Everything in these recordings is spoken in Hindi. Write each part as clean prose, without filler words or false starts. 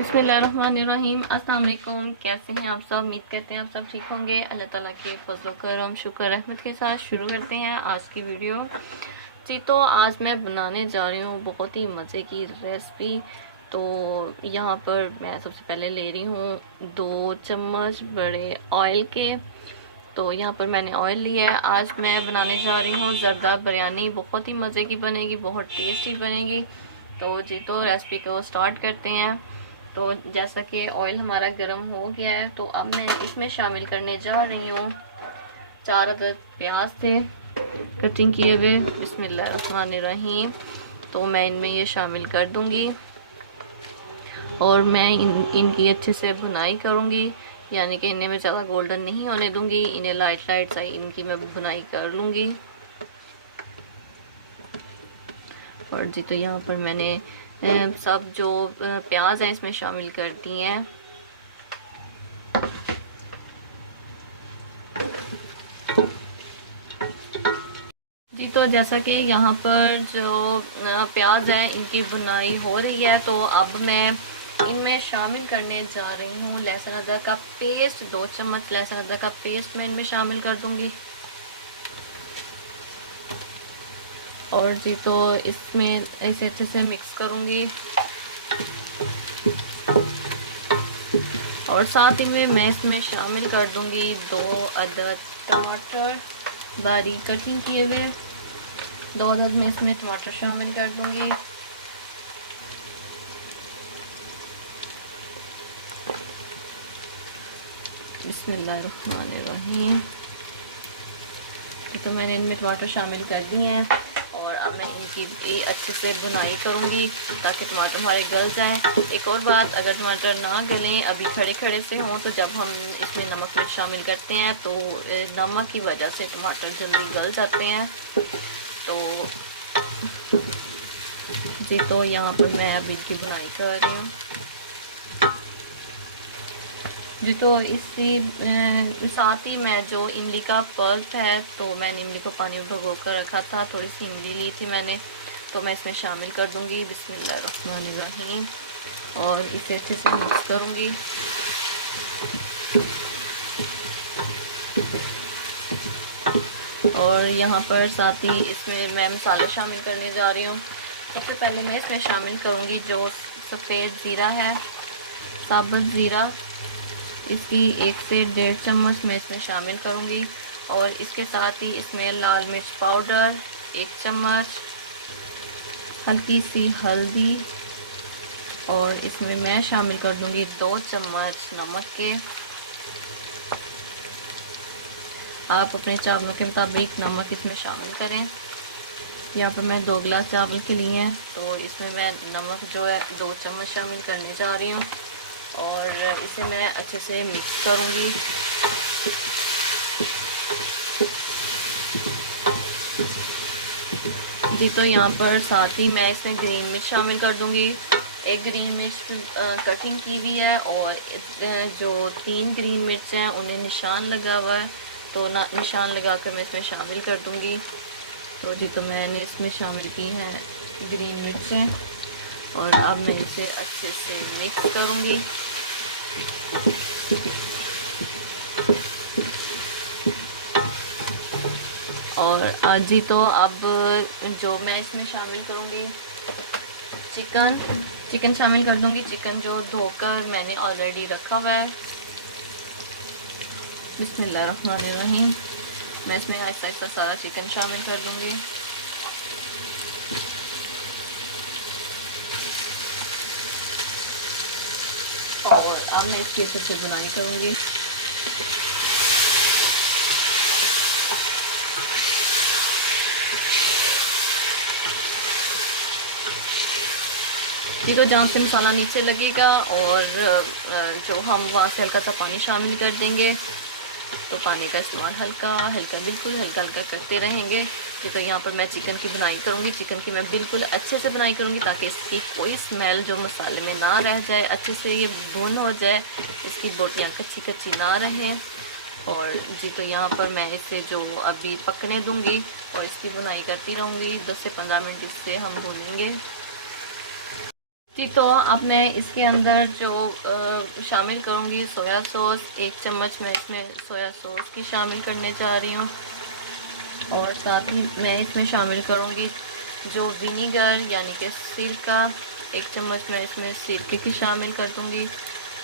बिस्मिल्लाहिर्रहमानिर्रहीम। अस्सलाम वालेकुम। कैसे हैं आप सब? उम्मीद करते हैं आप सब ठीक होंगे। अल्लाह ताला के फजल करम शुक्र रहमत के साथ शुरू करते हैं आज की वीडियो जी। तो आज मैं बनाने जा रही हूँ बहुत ही मज़े की रेसिपी। तो यहाँ पर मैं सबसे पहले ले रही हूँ 2 चम्मच बड़े ऑयल के। तो यहाँ पर मैंने ऑयल लिया है। आज मैं बनाने जा रही हूँ ज़रदा बिरयानी। बहुत ही मज़े की बनेगी, बहुत टेस्टी बनेगी। तो जी तो रेसिपी को स्टार्ट करते हैं। तो जैसा कि ऑयल हमारा गर्म हो गया है, तो अब मैं इसमें शामिल करने जा रही हूँ 4 अदद प्याज थे कटिंग किए हुए। बिस्मिल्लाहिर्रहमानिर्रहीम। तो मैं इनमें ये शामिल कर दूंगी और मैं इनकी अच्छे से भुनाई करूंगी, यानी कि इन्हें मैं ज़्यादा गोल्डन नहीं होने दूंगी। इन्हें लाइट लाइट सा इनकी मैं भुनाई कर लूँगी। और जी तो यहाँ पर मैंने सब जो प्याज हैं इसमें शामिल कर दिए हैं। जी तो जैसा कि यहाँ पर जो प्याज है इनकी बुनाई हो रही है, तो अब मैं इनमें शामिल करने जा रही हूँ लहसुन अदरक का पेस्ट। 2 चम्मच लहसुन अदरक का पेस्ट मैं इनमें शामिल कर दूंगी। और जी तो इसमें इसे अच्छे से मिक्स करूंगी। और साथ ही में मैं इसमें शामिल कर दूंगी 2 अदद टमाटर बारीक कटिंग किए हुए। 2 अदद में इसमें टमाटर शामिल कर दूंगी। बिस्मिल्लाहिर्रहमानिर्रहीम। तो मैंने इनमें टमाटर शामिल कर दिए हैं और अब मैं इनकी भी अच्छे से भुनाई करूंगी ताकि टमाटर हमारे गल जाएं। एक और बात, अगर टमाटर ना गलें, अभी खड़े खड़े से हों, तो जब हम इसमें नमक मिर्च शामिल करते हैं तो नमक की वजह से टमाटर जल्दी गल जाते हैं। तो जी तो यहाँ पर मैं अभी इनकी भुनाई कर रही हूँ जी। तो इसी साथ ही मैं जो इमली का पल्प है, तो मैंने इमली को पानी में भिगो कर रखा था। थोड़ी सी इमली ली थी मैंने, तो मैं इसमें शामिल कर दूंगी। बिस्मिल्लाहिर्रहमानिर्रहीम। और इसे अच्छे से मिक्स करूंगी। और यहाँ पर साथ ही इसमें मैं मसाले शामिल करने जा रही हूँ। सबसे पहले मैं इसमें शामिल करूँगी जो सफ़ेद ज़ीरा है, साबुत ज़ीरा। इसकी 1 से 1.5 चम्मच मैं इसमें शामिल करूँगी। और इसके साथ ही इसमें लाल मिर्च पाउडर 1 चम्मच, हल्की सी हल्दी, और इसमें मैं शामिल कर दूँगी 2 चम्मच नमक के। आप अपने चावलों के मुताबिक नमक इसमें शामिल करें। यहाँ पर मैं 2 गिलास चावल के लिए हैं, तो इसमें मैं नमक जो है 2 चम्मच शामिल करने जा रही हूँ। और इसे मैं अच्छे से मिक्स करूँगी। जी तो यहाँ पर साथ ही मैं इसमें ग्रीन मिर्च शामिल कर दूँगी। 1 ग्रीन मिर्च कटिंग की हुई है, और जो 3 ग्रीन मिर्च हैं उन्हें निशान लगा हुआ है, तो निशान लगा कर मैं इसमें शामिल कर दूँगी। तो जी तो मैंने इसमें शामिल की है ग्रीन मिर्चें, और अब मैं इसे अच्छे से मिक्स करूँगी। और जी तो अब जो मैं इसमें शामिल करूँगी चिकन शामिल कर दूँगी। चिकन जो धोकर मैंने ऑलरेडी रखा हुआ है। बिस्मिल्लाहिर्रहमानिर्रहीम। मैं इसमें आहिस्ता आहिस्ता सारा चिकन शामिल कर दूँगी। और अब मैं इसकी अच्छे से बुनाई करूँगी। जी तो जहाँ से मसाला नीचे लगेगा और जो हम वहाँ से हल्का सा पानी शामिल कर देंगे, तो पानी का इस्तेमाल हल्का हल्का, बिल्कुल हल्का हल्का करते रहेंगे। जी तो यहाँ पर मैं चिकन की बुनाई करूँगी। चिकन की मैं बिल्कुल अच्छे से बुनाई करूँगी ताकि इसकी कोई स्मेल जो मसाले में ना रह जाए, अच्छे से ये भुन हो जाए, इसकी बोटियाँ कच्ची कच्ची ना रहें। और जी तो यहाँ पर मैं इसे जो अभी पकने दूँगी और इसकी बुनाई करती रहूँगी। 10 से 15 मिनट इससे हम भूनेंगे। जी तो अब मैं इसके अंदर जो शामिल करूँगी सोया सॉस, 1 चम्मच मैं इसमें सोया सॉस की शामिल करने जा रही हूँ। और साथ ही मैं इसमें शामिल करूँगी जो विनीगर यानी कि सिरका, 1 चम्मच मैं इसमें सिरके की शामिल कर दूँगी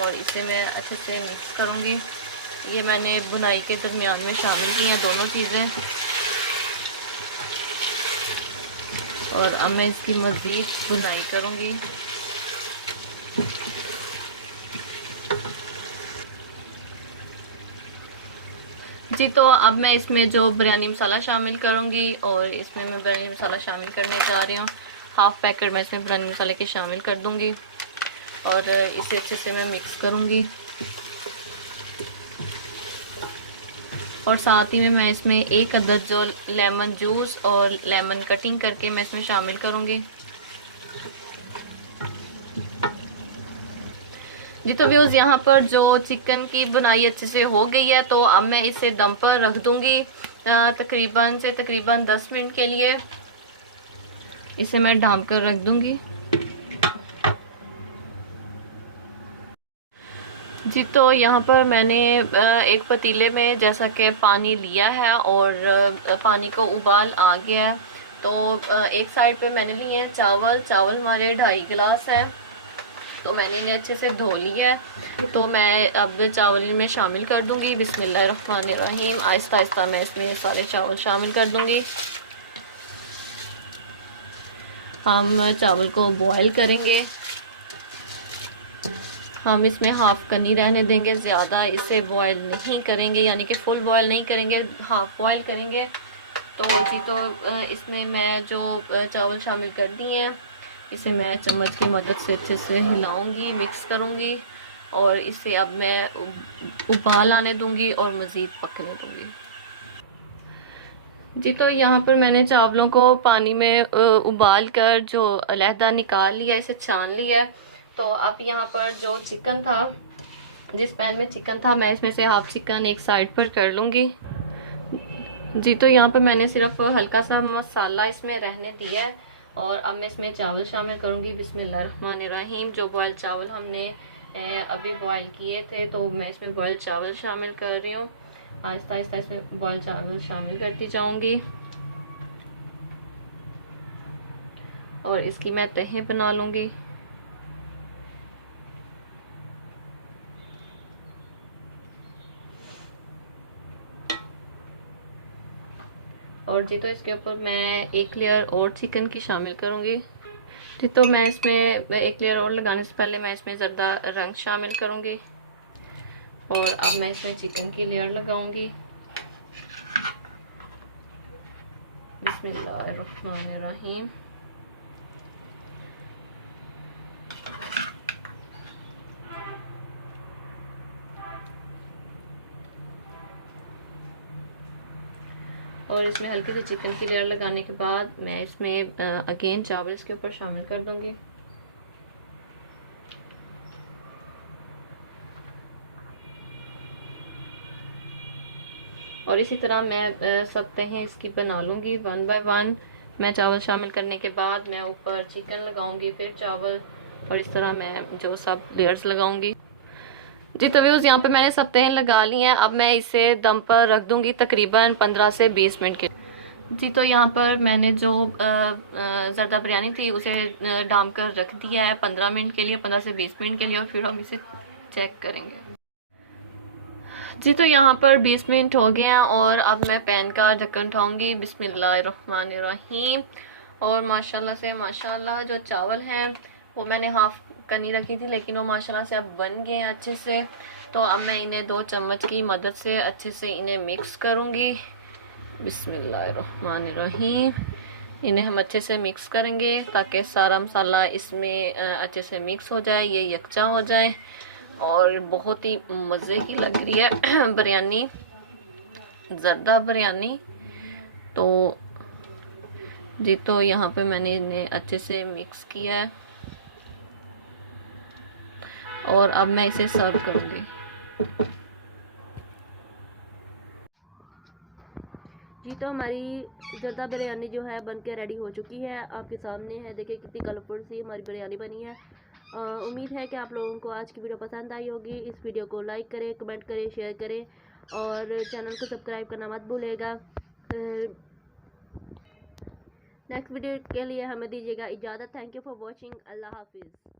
और इसे मैं अच्छे से मिक्स करूँगी। ये मैंने बुनाई के दरमियान में शामिल की हैं दोनों चीज़ें। और अब मैं इसकी मज़ीद बुनाई करूँगी। जी तो अब मैं इसमें जो बिरयानी मसाला शामिल करूँगी और इसमें मैं बिरयानी मसाला शामिल करने जा रही हूँ। हाफ़ पैकेट मैं इसमें बिरयानी मसाले के शामिल कर दूँगी और इसे अच्छे से मैं मिक्स करूँगी। और साथ ही में मैं इसमें 1 अदद जो लेमन जूस और लेमन कटिंग करके मैं इसमें शामिल करूँगी। जी तो व्यूज़ यहाँ पर जो चिकन की बुनाई अच्छे से हो गई है, तो अब मैं इसे दम पर रख दूँगी तकरीबन 10 मिनट के लिए। इसे मैं ढाँप कर रख दूँगी। जी तो यहाँ पर मैंने एक पतीले में जैसा कि पानी लिया है और पानी को उबाल आ गया है। तो एक साइड पे मैंने लिए हैं चावल हमारे 2.5 गिलास हैं। तो मैंने इन्हें अच्छे से धो लिया है। तो मैं अब चावल इनमें शामिल कर दूंगी। बिस्मिल्लाहिर्रहमानिर्रहीम। आहिस्ता आहिस्ता मैं इसमें सारे चावल शामिल कर दूंगी। हम चावल को बॉयल करेंगे। हम इसमें हाफ़ कनी रहने देंगे, ज़्यादा इसे बॉयल नहीं करेंगे, यानी कि फुल बॉयल नहीं करेंगे, हाफ़ बॉयल करेंगे। तो जी तो इसमें मैं जो चावल शामिल कर दिए हैं, इसे मैं चम्मच की मदद से अच्छे से हिलाऊंगी, मिक्स करूंगी और इसे अब मैं उबाल आने दूंगी और मज़ीद पकने दूंगी। जी तो यहाँ पर मैंने चावलों को पानी में उबाल कर जो अलहदा निकाल लिया, इसे छान लिया। तो अब यहाँ पर जो चिकन था, जिस पैन में चिकन था, मैं इसमें से हाफ चिकन एक साइड पर कर लूँगी। जी तो यहाँ पर मैंने सिर्फ हल्का सा मसाला इसमें रहने दिया है और अब मैं इसमें चावल शामिल करूँगी। बिस्मिल्लाहिर्रहमानिर्रहीम। जो बॉयल चावल हमने अभी बॉयल किए थे, तो मैं इसमें बॉयल चावल शामिल कर रही हूँ। आहिस्ता आहिस्ता इसमें बॉयल चावल शामिल करती जाऊँगी और इसकी मैं तहें बना लूँगी। और जी तो इसके ऊपर मैं एक लेयर और चिकन की शामिल करूँगी। जी तो मैं इसमें एक लेयर और लगाने से पहले मैं इसमें ज़र्दा रंग शामिल करूँगी और अब मैं इसमें चिकन की लेयर लगाऊंगी। बिस्मिल्लाहिर्रहमानिर्रहीम। और इसमें हल्की सी चिकन की लेयर लगाने के बाद मैं इसमें अगेन चावल इसके ऊपर शामिल कर दूंगी। और इसी तरह मैं सब तहें इसकी बना लूँगी 1 बाय 1। मैं चावल शामिल करने के बाद मैं ऊपर चिकन लगाऊंगी, फिर चावल, और इस तरह मैं जो सब लेयर्स लगाऊंगी। जी तो व्यूज़ यहाँ पे मैंने सब तहें लगा ली हैं। अब मैं इसे दम पर रख दूँगी तकरीबन 15 से 20 मिनट के। जी तो यहाँ पर मैंने जो ज़र्दा बिरयानी थी उसे ढाँप कर रख दिया है 15 मिनट के लिए, 15 से 20 मिनट के लिए, और फिर हम इसे चेक करेंगे। जी तो यहाँ पर 20 मिनट हो गए हैं और अब मैं पैन का ढक्कन उठाऊँगी। बिस्मिल्लाहिर्रहमानिर्रहीम। और माशाल्लाह से माशाल्लाह जो चावल हैं वो मैंने हाफ कनी रखी थी, लेकिन वो माशाल्लाह से अब बन गए हैं अच्छे से। तो अब मैं इन्हें 2 चम्मच की मदद से अच्छे से इन्हें मिक्स करूँगी। बिस्मिल्लाहिर्रहमानिर्रहीम। इन्हें हम अच्छे से मिक्स करेंगे ताकि सारा मसाला इसमें अच्छे से मिक्स हो जाए, ये यकजा हो जाए। और बहुत ही मज़े की लग रही है बिरयानी, ज़र्दा बिरयानी। तो जी तो यहाँ पे मैंने इन्हें अच्छे से मिक्स किया है और अब मैं इसे सर्व करूँगी। जी तो हमारी जर्दा बिरयानी जो है बन के रेडी हो चुकी है, आपके सामने है। देखिए कितनी कलरफुल सी हमारी बिरयानी बनी है। उम्मीद है कि आप लोगों को आज की वीडियो पसंद आई होगी। इस वीडियो को लाइक करें, कमेंट करें, शेयर करें और चैनल को सब्सक्राइब करना मत भूलिएगा। नेक्स्ट वीडियो के लिए हमें दीजिएगा इजाज़त। Thank you for watching. अल्लाह हाफिज़।